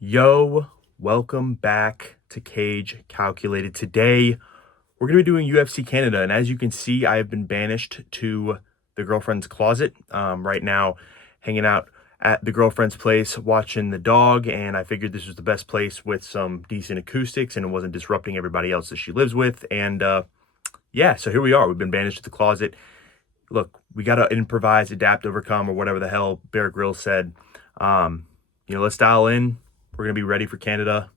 Yo, welcome back to Cage Calculated. Today, we're going to be doing UFC Canada, and as you can see, I have been banished to the girlfriend's closet. Right now, hanging out at the girlfriend's place, watching the dog, and I figured this was the best place with some decent acoustics, and it wasn't disrupting everybody else that she lives with, and yeah, so here we are. We've been banished to the closet. Look, we got to improvise, adapt, overcome, or whatever the hell Bear Grylls said. Let's dial in. We're going to be ready for Canada.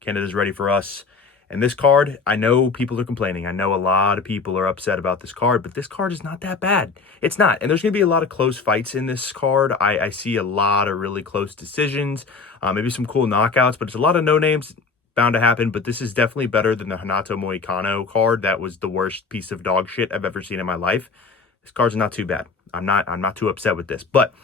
Canada's ready for us. And this card, I know people are complaining. I know a lot of people are upset about this card, but this card is not that bad. It's not. And there's going to be a lot of close fights in this card. I see a lot of really close decisions, maybe some cool knockouts, but it's a lot of no names bound to happen. But this is definitely better than the Hanato Moicano card. That was the worst piece of dog shit I've ever seen in my life. This card's not too bad. I'm not too upset with this, but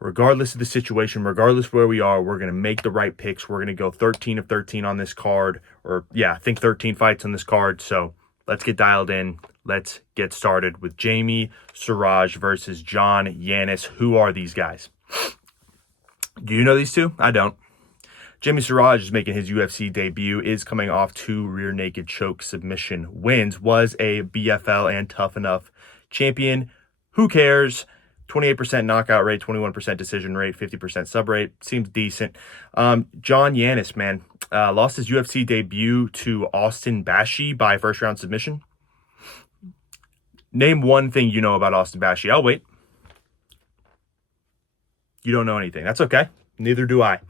regardless of the situation, regardless where we are, we're going to make the right picks. We're going to go 13 of 13 on this card, I think 13 fights on this card. So let's get dialed in. Let's get started with Jamie Siraj versus John Yanis. Who are these guys? Do you know these two? I don't. Jamie Siraj is making his UFC debut, is coming off 2 rear naked choke submission wins, was a BFL and Tough Enough champion. Who cares? 28% knockout rate, 21% decision rate, 50% sub rate. Seems decent. John Yanis, man, lost his UFC debut to Austin Bashi by first round submission. Name one thing you know about Austin Bashi. I'll wait. You don't know anything. That's okay. Neither do I.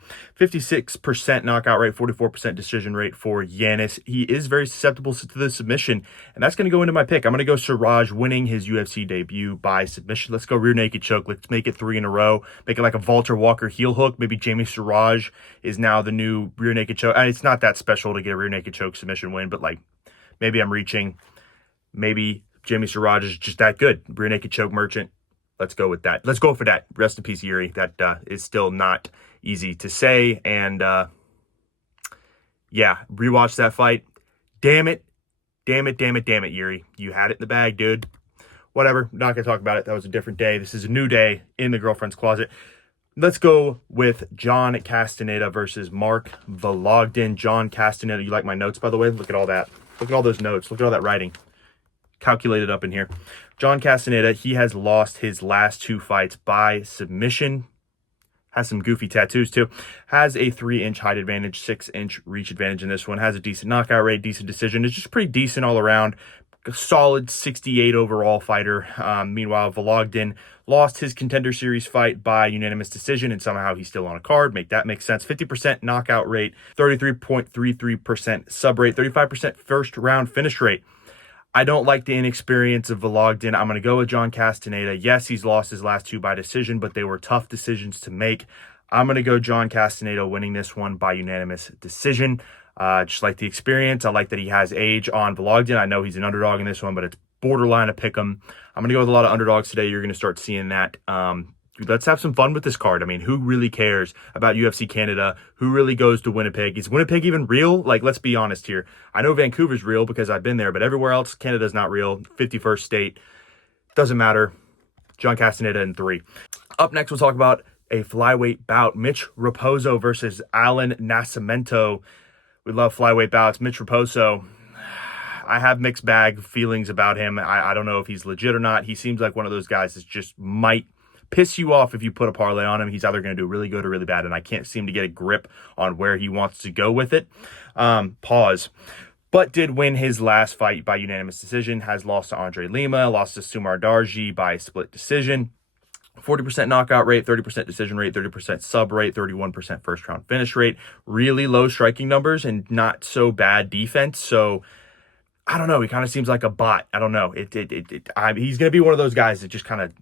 56% knockout rate, 44% decision rate for Yanis. He is very susceptible to the submission, and that's going to go into my pick. I'm going to go Siraj winning his UFC debut by submission. Let's go rear naked choke. Let's make it 3 in a row. Make it like a Walter Walker heel hook. Maybe Jamie Siraj is now the new rear naked choke. And it's not that special to get a rear naked choke submission win, but like maybe I'm reaching. Maybe Jamie Siraj is just that good. Rear naked choke merchant. Let's go with that. Let's go for that. Rest in peace, Yuri. That is still not easy to say. And yeah, rewatch that fight. Damn it, Yuri. You had it in the bag, dude. Whatever. Not going to talk about it. That was a different day. This is a new day in the girlfriend's closet. Let's go with John Castaneda versus Mark Vologden. John Castaneda. You like my notes, by the way? Look at all that. Look at all those notes. Look at all that writing. Calculated up in here. John Castaneda, he has lost his last 2 fights by submission. Has some goofy tattoos too. Has a 3-inch height advantage, 6-inch reach advantage in this one. Has a decent knockout rate, decent decision. It's just pretty decent all around. A solid 68 overall fighter. Meanwhile, Vologden lost his Contender Series fight by unanimous decision, and somehow he's still on a card. Make sense. 50% knockout rate, 33.33% sub rate, 35% first round finish rate. I don't like the inexperience of Vologden. I'm going to go with John Castaneda. Yes, he's lost his last 2 by decision, but they were tough decisions to make. I'm going to go John Castaneda winning this one by unanimous decision. Just like the experience. I like that he has age on Vologden. I know he's an underdog in this one, but it's borderline a pick 'em. I'm going to go with a lot of underdogs today. You're going to start seeing that. Let's have some fun with this card. I mean, who really cares about UFC Canada? Who really goes to Winnipeg? Is Winnipeg even real? Like, let's be honest here. I know Vancouver's real because I've been there, but everywhere else, Canada's not real. 51st state. Doesn't matter. John Castaneda in 3. Up next, we'll talk about a flyweight bout. Mitch Raposo versus Alan Nascimento. We love flyweight bouts. Mitch Raposo, I have mixed bag feelings about him. I don't know if he's legit or not. He seems like one of those guys that just might piss you off if you put a parlay on him. He's either going to do really good or really bad, and I can't seem to get a grip on where he wants to go with it. But did win his last fight by unanimous decision. Has lost to Andre Lima, lost to Sumar Darji by split decision. 40% knockout rate, 30% decision rate, 30% sub rate, 31% first round finish rate. Really low striking numbers and not so bad defense. So I don't know. He kind of seems like a bot. I don't know. He's going to be one of those guys that just kind of,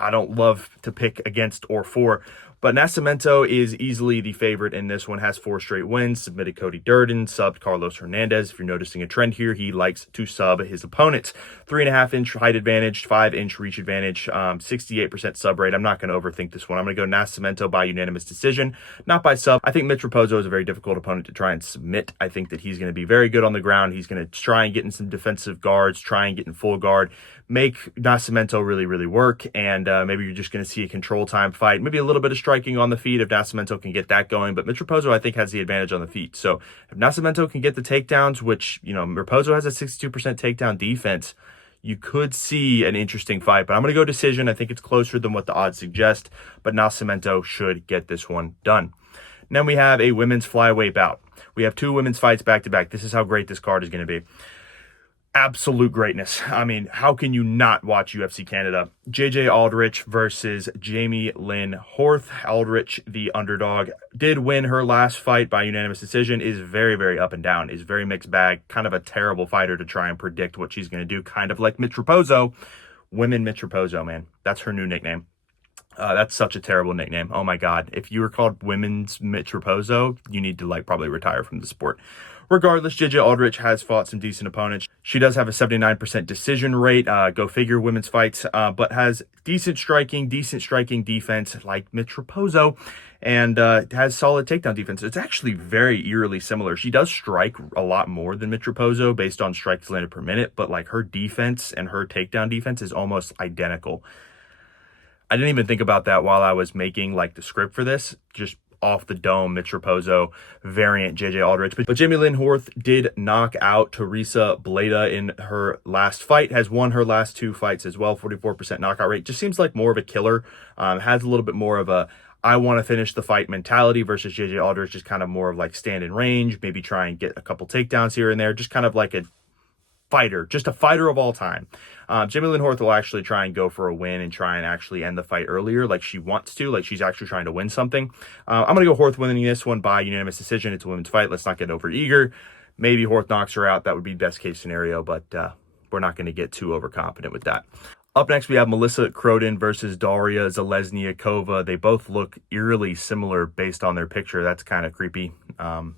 I don't love to pick against or for. But Nascimento is easily the favorite in this one, has 4 straight wins, submitted Cody Durden, subbed Carlos Hernandez. If you're noticing a trend here, he likes to sub his opponents. 3.5-inch height advantage, 5-inch reach advantage, 68% sub rate. I'm not going to overthink this one. I'm going to go Nascimento by unanimous decision, not by sub. I think Mitch Raposo is a very difficult opponent to try and submit. I think that he's going to be very good on the ground. He's going to try and get in some defensive guards, try and get in full guard, make Nascimento really, really work, and maybe you're just going to see a control time fight. Maybe a little bit of striking on the feet if Nascimento can get that going, but Mitch Raposo, I think, has the advantage on the feet. So if Nascimento can get the takedowns, which, Raposo has a 62% takedown defense, you could see an interesting fight, but I'm going to go decision. I think it's closer than what the odds suggest, but Nascimento should get this one done. And then we have a women's flyweight bout. We have 2 women's fights back-to-back. This is how great this card is going to be. Absolute greatness. I mean, how can you not watch UFC Canada? JJ Aldrich versus Jamie Lynn Horth. Aldrich, the underdog, did win her last fight by unanimous decision. Is very, very up and down. Is very mixed bag. Kind of a terrible fighter to try and predict what she's going to do. Kind of like Mitch Raposo. Women Mitch Raposo, man. That's her new nickname. That's such a terrible nickname. Oh my God. If you were called Women's Mitch Raposo, you need to probably retire from the sport. Regardless, JJ Aldrich has fought some decent opponents. She does have a 79% decision rate, go figure women's fights, but has decent striking defense like Mitch Raposo, and has solid takedown defense. It's actually very eerily similar. She does strike a lot more than Mitch Raposo based on strikes landed per minute, but her defense and her takedown defense is almost identical. I didn't even think about that while I was making the script for this. Just off the dome, Mitch Raposo variant JJ Aldrich. But Jamie Lynn Horth did knock out Teresa Bleda in her last fight, has won her last 2 fights as well, 44% knockout rate. Just seems like more of a killer, has a little bit more of a I want to finish the fight mentality versus JJ Aldrich, just kind of more of stand in range, maybe try and get a couple takedowns here and there, just kind of like a fighter, just a fighter of all time. Jamie Lynn Horth will actually try and go for a win and try and actually end the fight earlier, like she wants to, she's actually trying to win something. I'm going to go Horth winning this one by unanimous decision. It's a women's fight. Let's not get over eager. Maybe Horth knocks her out. That would be best case scenario, but we're not going to get too overconfident with that. Up next, we have Melissa Croden versus Daria Zalesniakova. They both look eerily similar based on their picture. That's kind of creepy. We're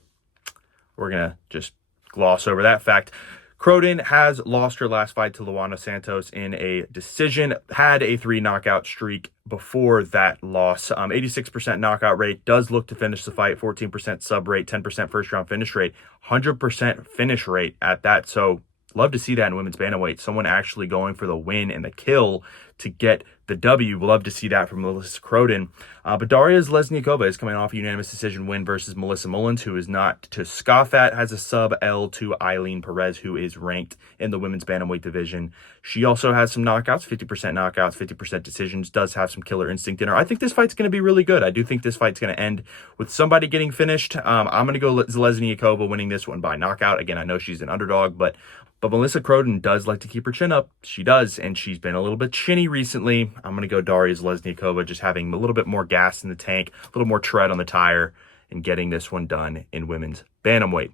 going to just gloss over that fact. Croden has lost her last fight to Luana Santos in a decision, had a 3 knockout streak before that loss. 86% knockout rate, does look to finish the fight, 14% sub rate, 10% first round finish rate, 100% finish rate at that. So love to see that in women's bantamweight. Someone actually going for the win and the kill to get the W. We'll love to see that from Melissa Croden. But Daria Zalesniakova is coming off a unanimous decision win versus Melissa Mullins, who is not to scoff at, has a sub L to Eileen Perez, who is ranked in the women's bantamweight division. She also has some knockouts, 50% knockouts, 50% decisions, does have some killer instinct in her. I think this fight's going to be really good. I do think this fight's going to end with somebody getting finished. I'm going to go Zalesniakova winning this one by knockout. Again, I know she's an underdog, but Melissa Croden does like to keep her chin up. She does, and she's been a little bit chinny recently. I'm going to go Daria Zalesniakova, just having a little bit more gas in the tank, a little more tread on the tire, and getting this one done in women's bantamweight.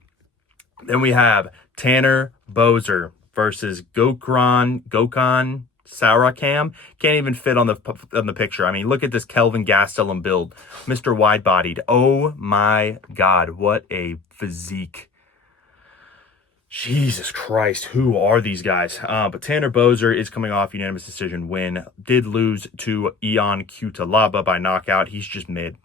Then we have Tanner Boser versus Gokhan Saurakam. Can't even fit on the picture. I mean, look at this Kelvin Gastelum build. Mr. Wide-bodied. Oh my God, what a physique. Jesus Christ, who are these guys? But Tanner Boser is coming off unanimous decision win. Did lose to Ion Cutelaba by knockout. He's just mid.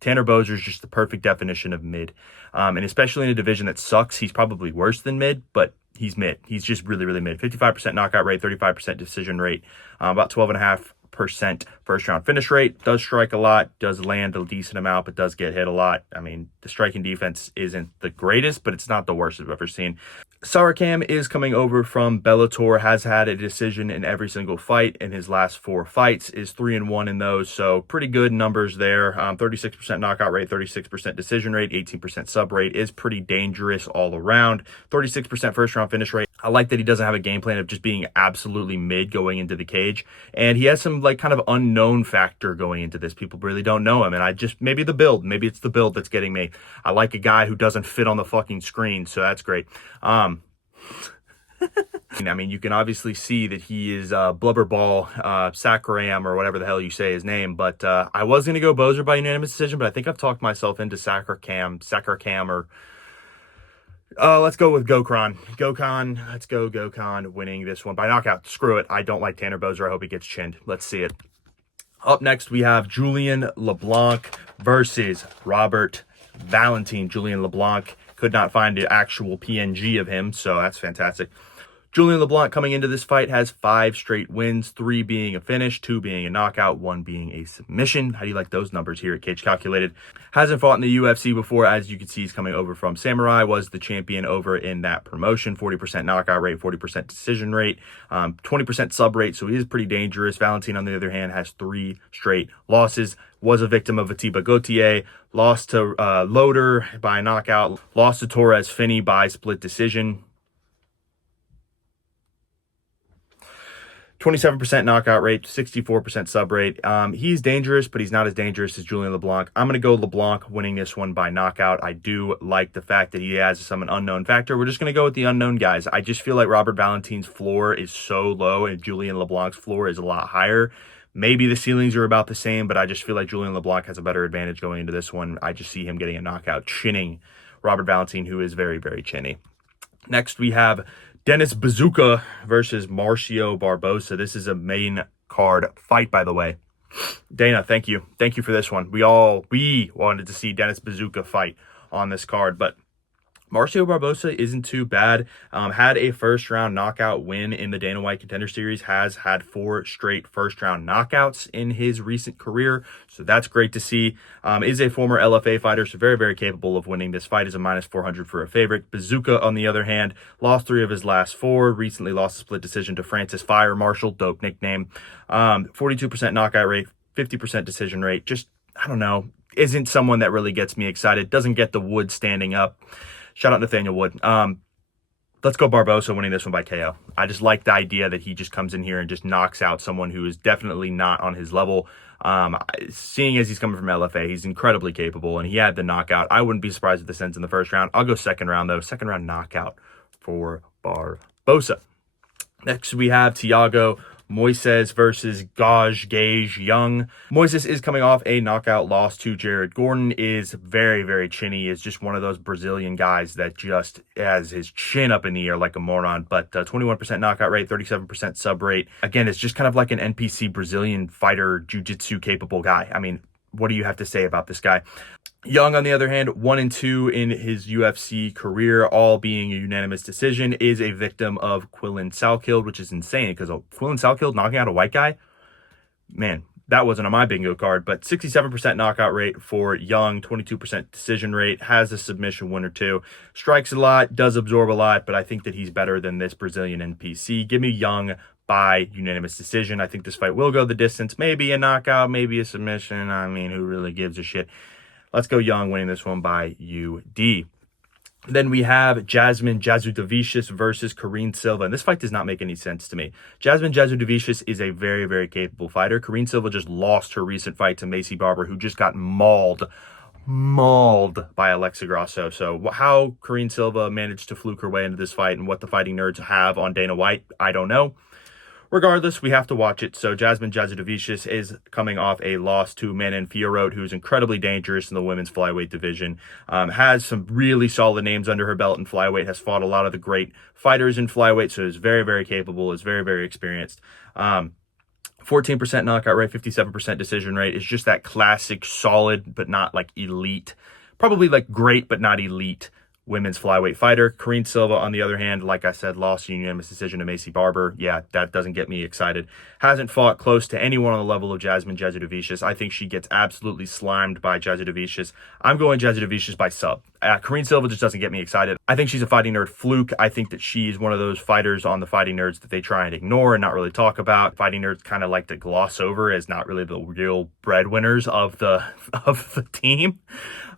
Tanner Boser is just the perfect definition of mid. And especially in a division that sucks, he's probably worse than mid, but he's mid. He's just really, really mid. 55% knockout rate, 35% decision rate, about 12.5% first round finish rate. Does strike a lot, does land a decent amount, but does get hit a lot. I mean, the striking defense isn't the greatest, but it's not the worst I've ever seen. Saurakam is coming over from Bellator, has had a decision in every single fight in his last 4 fights, is 3-1 in those, so pretty good numbers there. 36% knockout rate, 36% decision rate, 18% sub rate, is pretty dangerous all around. 36% first round finish rate. I like that he doesn't have a game plan of just being absolutely mid going into the cage, and he has some kind of unknown factor going into this. People really don't know him, and maybe it's the build that's getting me. I like a guy who doesn't fit on the fucking screen, so that's great. I mean, you can obviously see that he is Blubberball Sakaram, or whatever the hell you say his name, but I was going to go Boser by unanimous decision, but I think I've talked myself into Sakarkam, or let's go with Gokhan. Let's go Gokhan winning this one by knockout. Screw it. I don't like Tanner Boser. I hope he gets chinned. Let's see it. Up next, we have Julian LeBlanc versus Robert Valentin. Julian LeBlanc could not find the actual PNG of him, so that's fantastic. Julian LeBlanc coming into this fight has 5 straight wins, 3 being a finish, 2 being a knockout, 1 being a submission. How do you like those numbers here at Cage Calculated? Hasn't fought in the UFC before. As you can see, he's coming over from Samurai, was the champion over in that promotion. 40% knockout rate, 40% decision rate, 20% sub rate, so he is pretty dangerous. Valentin, on the other hand, has 3 straight losses. Was a victim of Atiba Gauthier, lost to Loader by knockout, lost to Torres Finney by split decision. 27% knockout rate, 64% sub rate. He's dangerous, but he's not as dangerous as Julian LeBlanc. I'm going to go LeBlanc winning this one by knockout. I do like the fact that he has some unknown factor. We're just going to go with the unknown guys. I just feel like Robert Valentin's floor is so low and Julian LeBlanc's floor is a lot higher. Maybe the ceilings are about the same, but I just feel like Julian LeBlanc has a better advantage going into this one. I just see him getting a knockout, chinning Robert Valentin, who is very, very chinny. Next, we have Dennis Bazooka versus Marcio Barbosa. This is a main card fight, by the way. Dana, thank you. Thank you for this one. We wanted to see Dennis Bazooka fight on this card, but Marcio Barbosa isn't too bad. Had a first-round knockout win in the Dana White Contender Series. Has had 4 straight first-round knockouts in his recent career, so that's great to see. Is a former LFA fighter, so very, very capable of winning this fight. Is a -400 for a favorite. Bazooka, on the other hand, lost 3 of his last 4. Recently lost a split decision to Francis Fire Marshall, dope nickname. 42% knockout rate, 50% decision rate. Just, I don't know, isn't someone that really gets me excited. Doesn't get the wood standing up. Shout out Nathaniel Wood. Let's go Barbosa winning this one by KO. I just like the idea that he just comes in here and just knocks out someone who is definitely not on his level. Seeing as he's coming from LFA, he's incredibly capable, and he had the knockout. I wouldn't be surprised if this ends in the first round. I'll go second round, though. Second round knockout for Barbosa. Next, we have Thiago Moises versus Gage Young. Moises is coming off a knockout loss to Jared Gordon. Is very, very chinny. Is just one of those Brazilian guys that just has his chin up in the air like a moron. But 21% knockout rate, 37% sub rate. Again, it's just kind of like an NPC Brazilian fighter, jiu-jitsu capable guy. I mean, what do you have to say about this guy? Young, on the other hand, 1-2 in his UFC career, all being a unanimous decision, is a victim of Quillen Salkeld, which is insane because Quillen Salkeld knocking out a white guy, man, that wasn't on my bingo card. But 67% knockout rate for Young, 22% decision rate, has a submission win or 2, strikes a lot, does absorb a lot, but I think that he's better than this Brazilian NPC. Give me Young by unanimous decision. I think this fight will go the distance, maybe a knockout, maybe a submission. I mean, who really gives a shit? Let's go Young winning this one by UD. Then we have Jasmine Jasudavicius versus Karine Silva. And this fight does not make any sense to me. Jasmine Jasudavicius is a very, very capable fighter. Karine Silva just lost her recent fight to Macy Barber, who just got mauled by Alexa Grasso. So how Karine Silva managed to fluke her way into this fight and what the fighting nerds have on Dana White, I don't know. Regardless, we have to watch it. So Jasmine Jasudavicius is coming off a loss to Manon Fiorot, who's incredibly dangerous in the women's flyweight division. Has some really solid names under her belt in flyweight, has fought a lot of the great fighters in flyweight, so is very, very capable, is very, very experienced. 14% knockout rate, 57% decision rate. Is just that classic solid, but not like elite. Probably like great, but not elite women's flyweight fighter. Karine Silva, on the other hand, like I said, lost a unanimous decision to Macy Barber. Yeah, that doesn't get me excited. Hasn't fought close to anyone on the level of Jasmine Jasudavicius. I think she gets absolutely slimed by Jasudavicius. I'm going Jasudavicius by sub. Karine Silva just doesn't get me excited. I think she's a fighting nerd fluke. I think that she's one of those fighters on the fighting nerds that they try and ignore and not really talk about. Fighting nerds kind of like to gloss over as not really the real breadwinners of the team.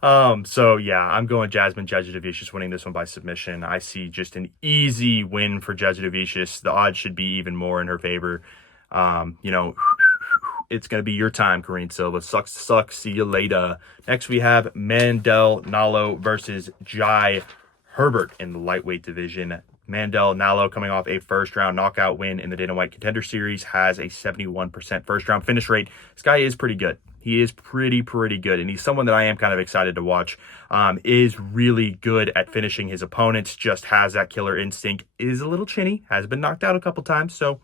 So yeah, I'm going Jasmine Jasudavicius winning this one by submission. I see just an easy win for Jasudavicius. The odds should be even more in her favor. It's going to be your time, Karine Silva. Sucks. See you later. Next, we have Mandel Nalo versus Jai Herbert in the lightweight division. Mandel Nalo, coming off a first-round knockout win in the Dana White Contender Series, has a 71% first-round finish rate. This guy is pretty good. He is pretty good, and he's someone that I am kind of excited to watch. Is really good at finishing his opponents, just has that killer instinct, is a little chinny, has been knocked out a couple times, so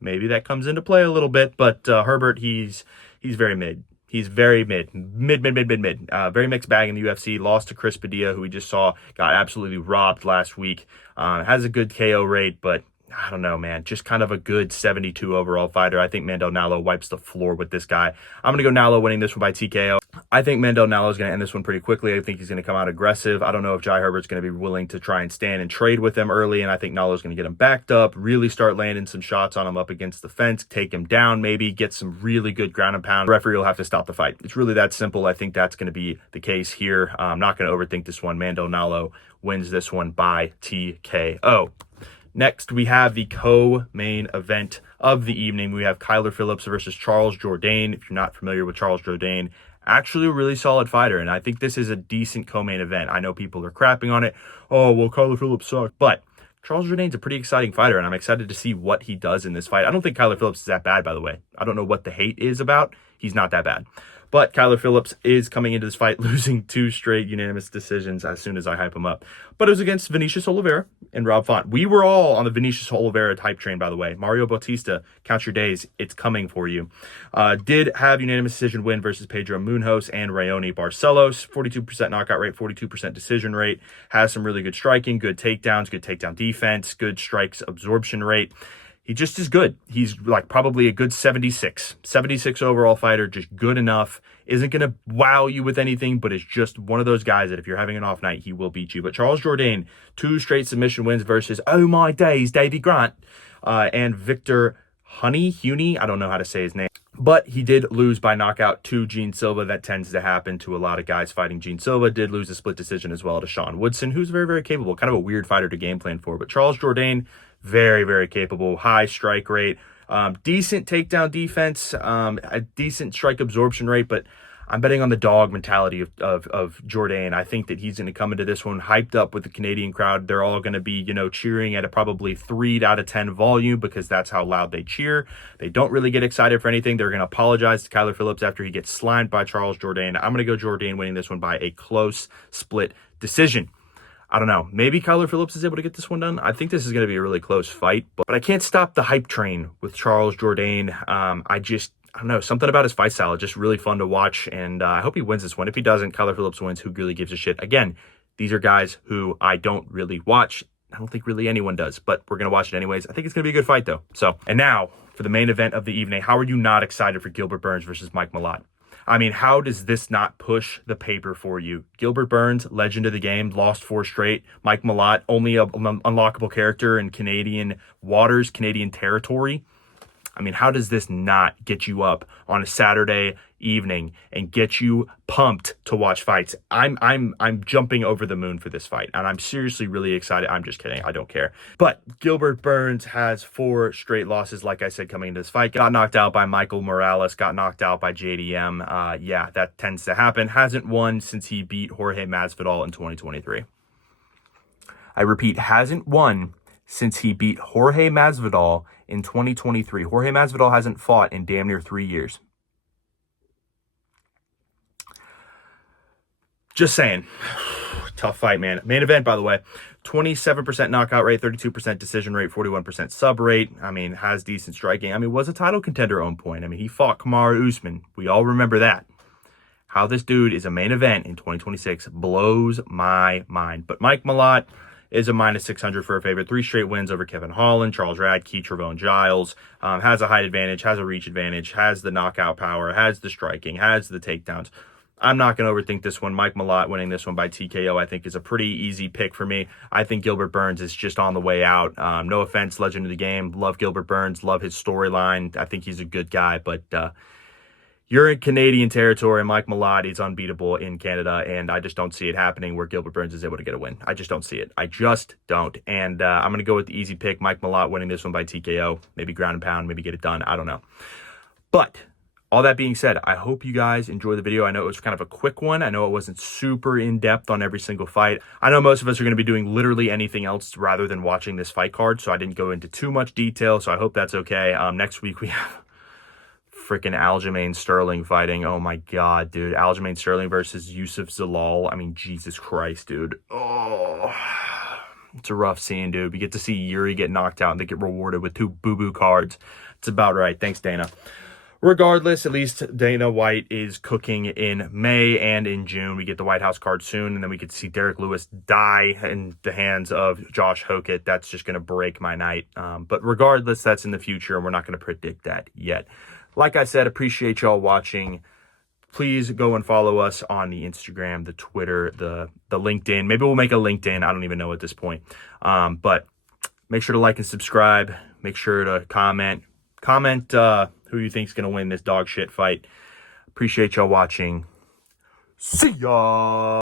maybe that comes into play a little bit. But Herbert, he's very mid. He's very mid. Very mixed bag in the UFC. Lost to Chris Padilla, who we just saw got absolutely robbed last week. Has a good KO rate, but I don't know, man. Just kind of a good 72 overall fighter. I think Mandel Nallo wipes the floor with this guy. I'm going to go Nallo winning this one by TKO. I think Mandel Nallo is going to end this one pretty quickly. I think he's going to come out aggressive. I don't know if Jai Herbert's going to be willing to try and stand and trade with him early, and I think Nallo's going to get him backed up, really start landing some shots on him up against the fence, take him down, maybe get some really good ground and pound. The referee will have to stop the fight. It's really that simple. I think that's going to be the case here. I'm not going to overthink this one. Mandel Nallo wins this one by TKO. Next, we have the co-main event of the evening. We have Kyler Phillips versus Charles Jourdain. If you're not familiar with Charles Jourdain, actually a really solid fighter, and I think this is a decent co-main event. I know people are crapping on it. Oh, well, Kyler Phillips sucks. But Charles Jourdain's a pretty exciting fighter, and I'm excited to see what he does in this fight. I don't think Kyler Phillips is that bad, by the way. I don't know what the hate is about. He's not that bad. But Kyler Phillips is coming into this fight losing 2 straight unanimous decisions as soon as I hype him up. But it was against Vinicius Oliveira and Rob Font. We were all on the Vinicius Oliveira hype train, by the way. Mario Bautista, count your days. It's coming for you. Did have unanimous decision win versus Pedro Munhoz and Raoni Barcelos. 42% knockout rate, 42% decision rate. Has some really good striking, good takedowns, good takedown defense, good strikes absorption rate. He just is good. He's like probably a good 76 overall fighter, just good enough. Isn't going to wow you with anything, but is just one of those guys that if you're having an off night, he will beat you. But Charles Jourdain, 2 straight submission wins versus, oh my days, Davey Grant and Victor Huney. I don't know how to say his name. But he did lose by knockout to Gene Silva. That tends to happen to a lot of guys fighting Gene Silva. Did lose a split decision as well to Sean Woodson, who's very, very capable. Kind of a weird fighter to game plan for. But Charles Jourdain, very, very capable. High strike rate. Decent takedown defense. A decent strike absorption rate. But I'm betting on the dog mentality of Jourdain. I think that he's going to come into this one hyped up with the Canadian crowd. They're all going to be, cheering at a probably 3 out of 10 volume because that's how loud they cheer. They don't really get excited for anything. They're going to apologize to Kyler Phillips after he gets slimed by Charles Jourdain. I'm going to go Jourdain winning this one by a close split decision. I don't know. Maybe Kyler Phillips is able to get this one done. I think this is going to be a really close fight, but I can't stop the hype train with Charles Jourdain. I don't know, something about his fight style is just really fun to watch, and I hope he wins this one. If he doesn't, Kyler Phillips wins. Who really gives a shit? Again, these are guys who I don't really watch. I don't think really anyone does, but we're going to watch it anyways. I think it's going to be a good fight, though. And now, for the main event of the evening, how are you not excited for Gilbert Burns versus Mike Malott? I mean, how does this not push the paper for you? Gilbert Burns, legend of the game, lost 4 straight. Mike Malott, only an unlockable character in Canadian waters, Canadian territory. I mean, how does this not get you up on a Saturday evening and get you pumped to watch fights? I'm jumping over the moon for this fight, and I'm seriously really excited. I'm just kidding. I don't care. But Gilbert Burns has 4 straight losses, like I said, coming into this fight. Got knocked out by Michael Morales, got knocked out by JDM. Yeah, that tends to happen. Hasn't won since he beat Jorge Masvidal in 2023. I repeat, hasn't won since he beat Jorge Masvidal in 2023. Jorge Masvidal hasn't fought in damn near 3 years. Just saying. Tough fight, man. Main event, by the way. 27% knockout rate, 32% decision rate, 41% sub rate. I mean, has decent striking. I mean, was a title contender at one point. I mean, he fought Kamaru Usman. We all remember that. How this dude is a main event in 2026 blows my mind. But Mike Malott is a minus 600 for a favorite. 3 straight wins over Kevin Holland, Charles Radke, Trevone Giles. Has a height advantage, has a reach advantage, has the knockout power, has the striking, has the takedowns. I'm not going to overthink this one. Mike Malott winning this one by TKO, I think, is a pretty easy pick for me. I think Gilbert Burns is just on the way out. No offense, legend of the game. Love Gilbert Burns. Love his storyline. I think he's a good guy, but you're in Canadian territory. Mike Malott is unbeatable in Canada, and I just don't see it happening where Gilbert Burns is able to get a win. I just don't see it. I just don't. And I'm going to go with the easy pick. Mike Malott winning this one by TKO. Maybe ground and pound, maybe get it done. I don't know. But all that being said, I hope you guys enjoy the video. I know it was kind of a quick one. I know it wasn't super in-depth on every single fight. I know most of us are going to be doing literally anything else rather than watching this fight card, so I didn't go into too much detail, so I hope that's okay. Next week we have freaking Aljamain Sterling fighting. Oh my god, dude. Aljamain Sterling versus Yusuf Zalal. I mean, Jesus Christ, dude. Oh, it's a rough scene, dude. We get to see Yuri get knocked out and they get rewarded with 2 boo-boo cards. It's about right. Thanks, Dana. regardless, at least Dana White is cooking in May and in June. We get the White House card soon, and then we could see Derek Lewis die in the hands of Josh Hokett. That's just going to break my night. But regardless, that's in the future, and we're not going to predict that yet. Like I said, appreciate y'all watching. Please go and follow us on the Instagram, the Twitter, the LinkedIn. Maybe we'll make a LinkedIn. I don't even know at this point. But make sure to like and subscribe. Make sure to comment. Comment who you think is going to win this dog shit fight. Appreciate y'all watching. See ya!